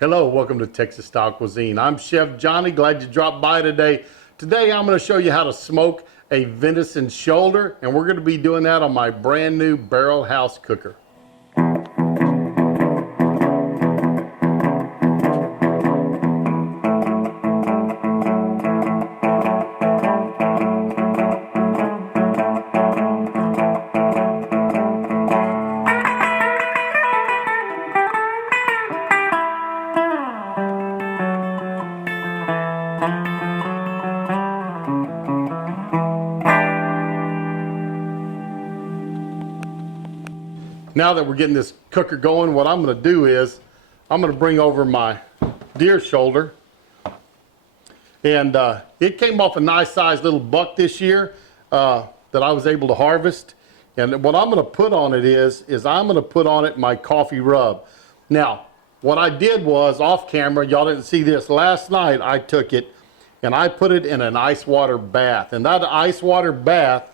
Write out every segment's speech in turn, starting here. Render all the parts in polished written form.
Hello, welcome to Texas Style Cuisine. I'm Chef Johnny, glad you dropped by today. Today I'm going to show you how to smoke a venison shoulder, and we're going to be doing that on my brand new barrel house cooker. Now that we're getting this cooker going, what I'm going to do is I'm going to bring over my deer shoulder, and it came off a nice sized little buck this year that I was able to harvest. And what I'm going to put on it is I'm going to put on it my coffee rub. Now what I did was, off camera, y'all didn't see this, last night I took it and I put it in an ice water bath, and that ice water bath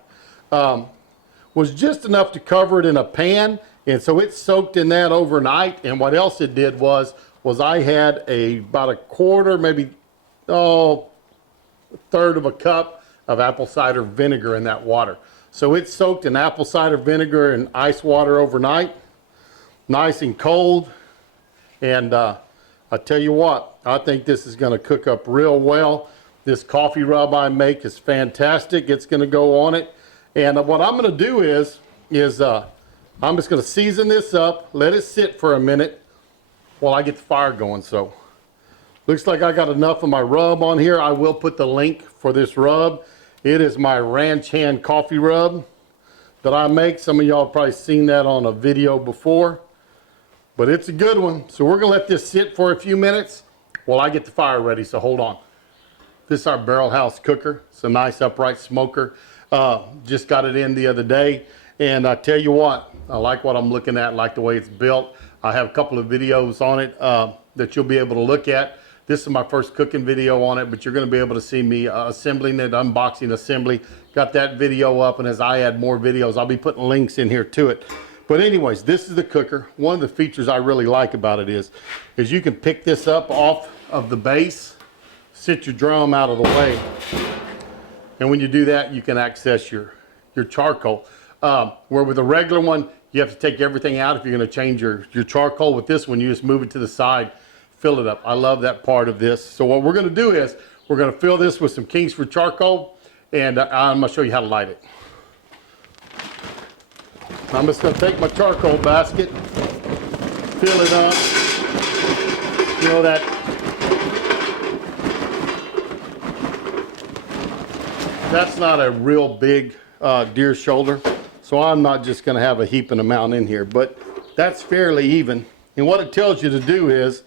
was just enough to cover it in a pan. And so it soaked in that overnight. And what else it did was I had about a quarter, maybe a third of a cup of apple cider vinegar in that water. So it soaked in apple cider vinegar and ice water overnight, nice and cold. And I tell you what, I think this is going to cook up real well. This coffee rub I make is fantastic. It's going to go on it. And what I'm going to do is I'm just going to season this up, let it sit for a minute while I get the fire going. So looks like I got enough of my rub on here. I will put the link for this rub. It is my ranch hand coffee rub that I make. Some of y'all have probably seen that on a video before, but it's a good one. So we're going to let this sit for a few minutes while I get the fire ready. So hold on. This is our barrel house cooker. It's a nice upright smoker. Just got it in the other day. And I tell you what, I like what I'm looking at, like the way it's built. I have a couple of videos on it that you'll be able to look at. This is my first cooking video on it, but you're going to be able to see me assembling it, unboxing assembly. Got that video up, and as I add more videos, I'll be putting links in here to it. But anyways, this is the cooker. One of the features I really like about it is you can pick this up off of the base, sit your drum out of the way, and when you do that, you can access your charcoal. Where with a regular one, you have to take everything out if you're going to change your charcoal. With this one, you just move it to the side, fill it up. I love that part of this. So what we're going to do is we're going to fill this with some Kingsford charcoal, and I'm going to show you how to light it. I'm just going to take my charcoal basket, fill it up. You know that that's not a real big deer shoulder. So I'm not just going to have a heaping amount in here, but that's fairly even. And what it tells you to do is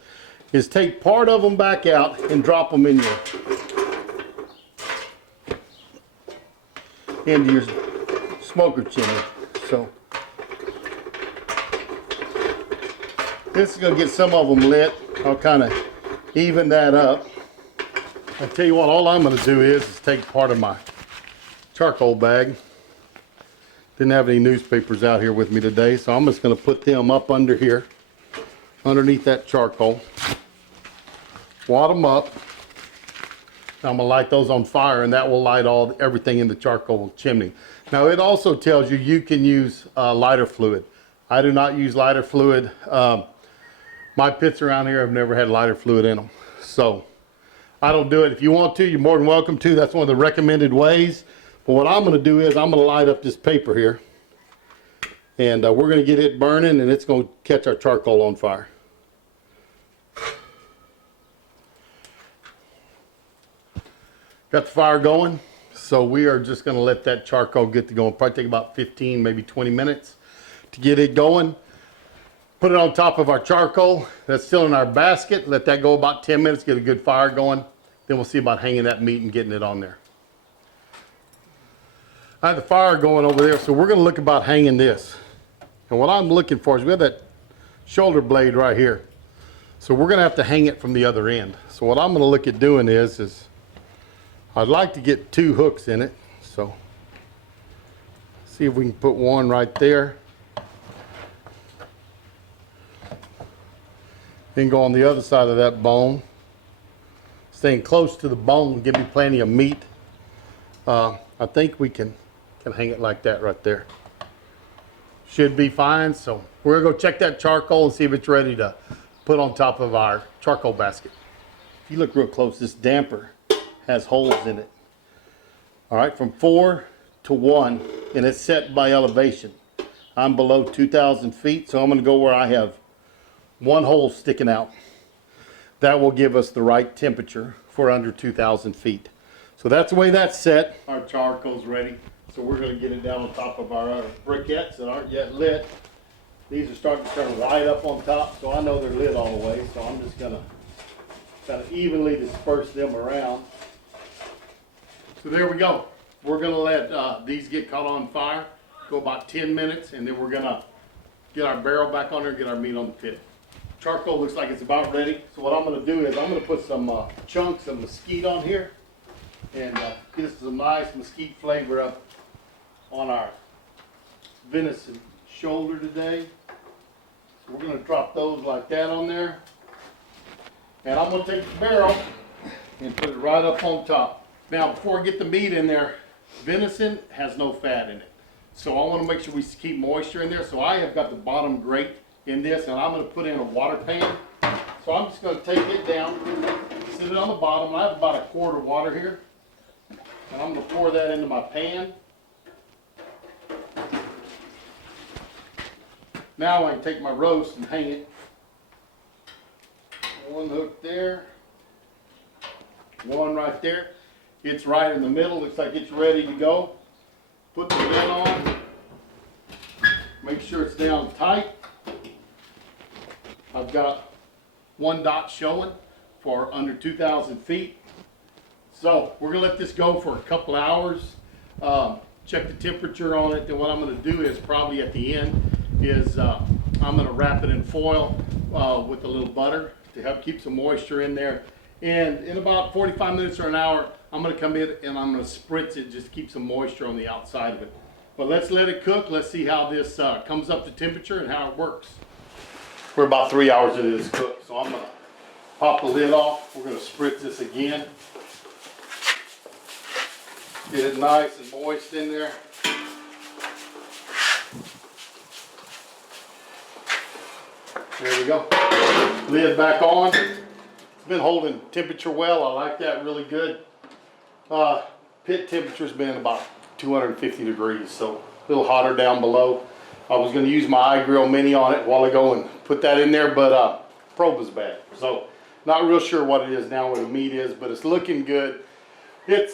take part of them back out and drop them into your smoker chimney. So this is going to get some of them lit. I'll kind of even that up. I tell you what, all I'm going to do is take part of my charcoal bag. Didn't have any newspapers out here with me today, so I'm just going to put them up under here, underneath that charcoal. Wad them up. I'm going to light those on fire, and that will light everything in the charcoal chimney. Now it also tells you can use lighter fluid. I do not use lighter fluid. My pits around here have never had lighter fluid in them, so I don't do it. If you want to, you're more than welcome to. That's one of the recommended ways. But what I'm going to do is I'm going to light up this paper here, and we're going to get it burning, and it's going to catch our charcoal on fire. Got the fire going, so we are just going to let that charcoal get to going. Probably take about 15, maybe 20 minutes to get it going. Put it on top of our charcoal that's still in our basket. Let that go about 10 minutes, get a good fire going. Then we'll see about hanging that meat and getting it on there. I have the fire going over there, so we're going to look about hanging this. And what I'm looking for is we have that shoulder blade right here. So we're going to have to hang it from the other end. So what I'm going to look at doing is I'd like to get 2 hooks in it. So see if we can put one right there. Then go on the other side of that bone. Staying close to the bone, give me plenty of meat. I think we can hang it like that right there. Should be fine. So we're gonna go check that charcoal and see if it's ready to put on top of our charcoal basket. If you look real close, this damper has holes in it. All right, from 4 to 1, and it's set by elevation. I'm below 2,000 feet, so I'm gonna go where I have one hole sticking out. That will give us the right temperature for under 2,000 feet. So that's the way that's set. Our charcoal's ready. So we're gonna get it down on top of our briquettes that aren't yet lit. These are starting to turn white up on top, so I know they're lit all the way. So I'm just gonna kind of evenly disperse them around. So there we go. We're gonna let these get caught on fire, go about 10 minutes, and then we're gonna get our barrel back on there, get our meat on the pit. Charcoal looks like it's about ready. So what I'm gonna do is I'm gonna put some chunks of mesquite on here and get some nice mesquite flavor up on our venison shoulder today. So we're gonna drop those like that on there. And I'm gonna take the barrel and put it right up on top. Now, before I get the meat in there, venison has no fat in it. So I wanna make sure we keep moisture in there. So I have got the bottom grate in this, and I'm gonna put in a water pan. So I'm just gonna take it down, sit it on the bottom. I have about a quart of water here. And I'm gonna pour that into my pan. Now I can take my roast and hang it. One hook there, one right there. It's right in the middle, looks like it's ready to go. Put the lid on, make sure it's down tight. I've got one dot showing for under 2,000 feet. So we're gonna let this go for a couple hours. Check the temperature on it. Then what I'm gonna do is probably at the end is I'm gonna wrap it in foil with a little butter to help keep some moisture in there. And in about 45 minutes or an hour, I'm gonna come in and I'm gonna spritz it, just keep some moisture on the outside of it. But let's let it cook. Let's see how this comes up to temperature and how it works. We're about 3 hours into this cook, so I'm gonna pop the lid off. We're gonna spritz this again. Get it nice and moist in there. There we go. Lid back on. It's been holding temperature well. I like that really good. Pit temperature's been about 250 degrees, so a little hotter down below. I was going to use my iGrill Mini on it a while ago and put that in there, but probe was bad. So not real sure what it is now, where the meat is, but it's looking good. It's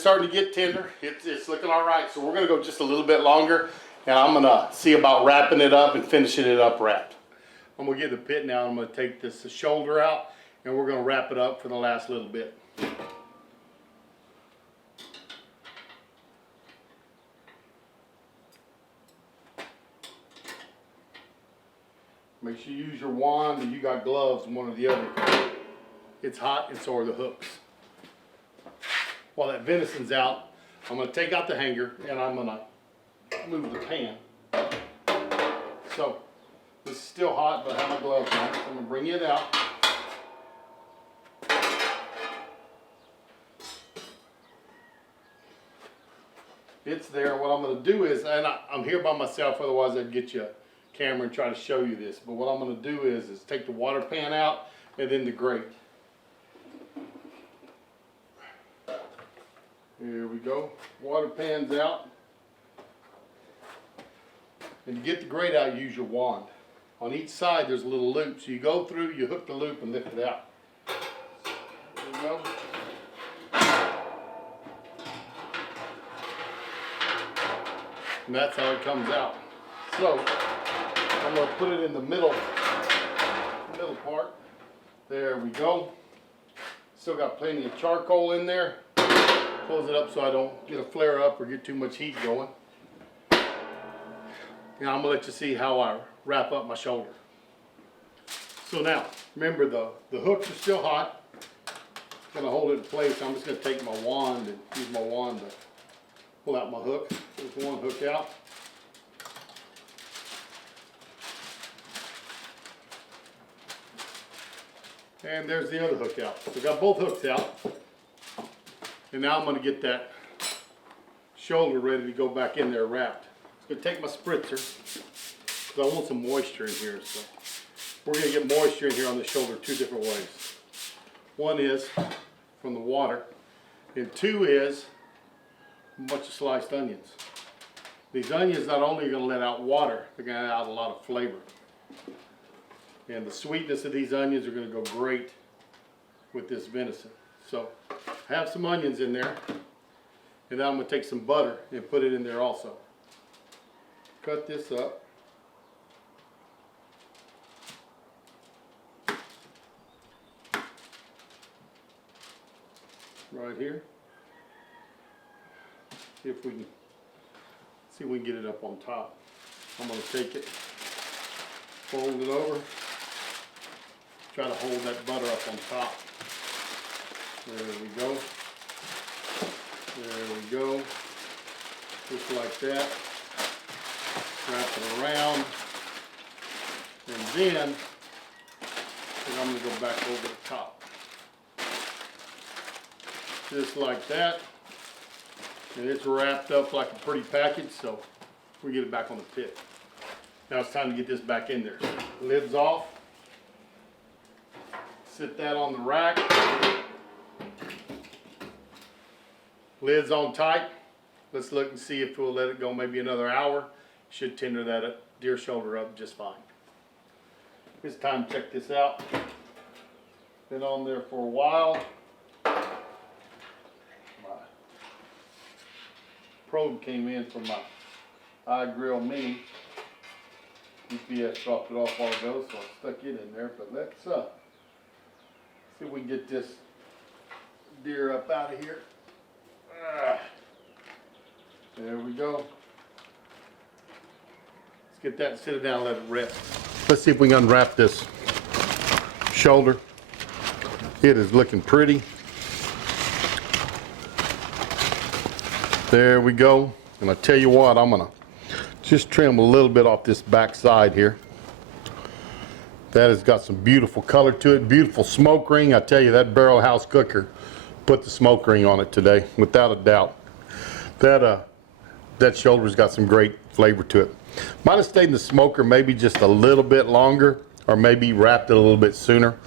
starting to get tender. It's looking all right. So we're going to go just a little bit longer, and I'm going to see about wrapping it up and finishing it up wrapped. I'm going to get the pit now. I'm going to take this shoulder out, and we're going to wrap it up for the last little bit. Make sure you use your wand, and you got gloves, one or the other. It's hot, and so are the hooks. While that venison's out, I'm going to take out the hanger, and I'm going to move the pan. So this is still hot, but I have my gloves on, so I'm going to bring it out. It's there. What I'm going to do is, and I'm here by myself, otherwise I'd get you a camera and try to show you this. But what I'm going to do is take the water pan out and then the grate. Here we go. Water pan's out. And to get the grate out, use your wand. On each side there's a little loop. So you go through, you hook the loop and lift it out. There we go. And that's how it comes out. So I'm going to put it in the middle part. There we go. Still got plenty of charcoal in there. Close it up so I don't get a flare up or get too much heat going. Now I'm going to let you see how I wrap up my shoulder. So now, remember the hooks are still hot. I'm going to hold it in place. I'm just going to take my wand and use my wand to pull out my hook. There's one hook out. And there's the other hook out. So we got both hooks out. And now I'm going to get that shoulder ready to go back in there wrapped. I'm going to take my spritzer because I want some moisture in here. So we're going to get moisture in here on the shoulder two different ways. One is from the water, and two is a bunch of sliced onions. These onions not only are going to let out water, they're going to let out a lot of flavor. And the sweetness of these onions are going to go great with this venison. So I have some onions in there, and now I'm going to take some butter and put it in there also. Cut this up. Right here. See if we can get it up on top. I'm going to take it, fold it over, try to hold that butter up on top. There we go. There we go. Just like that. Wrap it around. And then I'm going to go back over the top. Just like that. And it's wrapped up like a pretty package, so we get it back on the pit. Now it's time to get this back in there. Lid's off. Sit that on the rack. Lid's on tight. Let's look and see if we'll let it go maybe another hour. Should tender that deer shoulder up just fine. It's time to check this out. Been on there for a while. Probe came in from my iGrill Mini. UPS dropped it off a while ago, so I stuck it in there. But let's see if we can get this deer up out of here. There we go. Let's get that and sit it down and let it rest. Let's see if we can unwrap this shoulder. It is looking pretty. There we go. And I tell you what, I'm gonna just trim a little bit off this back side here. That has got some beautiful color to it, beautiful smoke ring. I tell you, that barrel house cooker put the smoke ring on it today, without a doubt. That shoulder's got some great flavor to it. Might have stayed in the smoker maybe just a little bit longer, or maybe wrapped it a little bit sooner.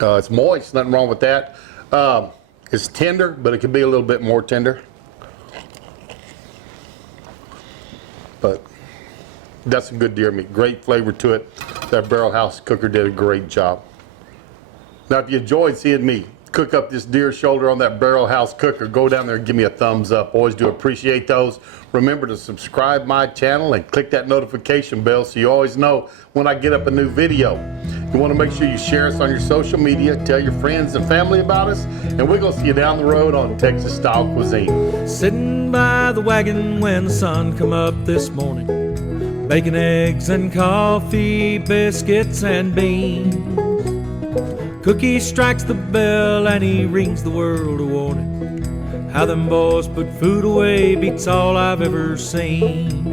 It's moist, nothing wrong with that. It's tender, but it could be a little bit more tender. But that's some good deer meat, great flavor to it. That barrel house cooker did a great job. Now if you enjoyed seeing me cook up this deer shoulder on that barrel house cooker, go down there and give me a thumbs up. Always do appreciate those. Remember to subscribe my channel and click that notification bell so you always know when I get up a new video. You want to make sure you share us on your social media, tell your friends and family about us, and we're going to see you down the road on Texas Style Cuisine. Sitting by the wagon when the sun come up this morning, bacon, eggs, and coffee, biscuits, and beans. Cookie strikes the bell and he rings the world a warning. How them boys put food away beats all I've ever seen.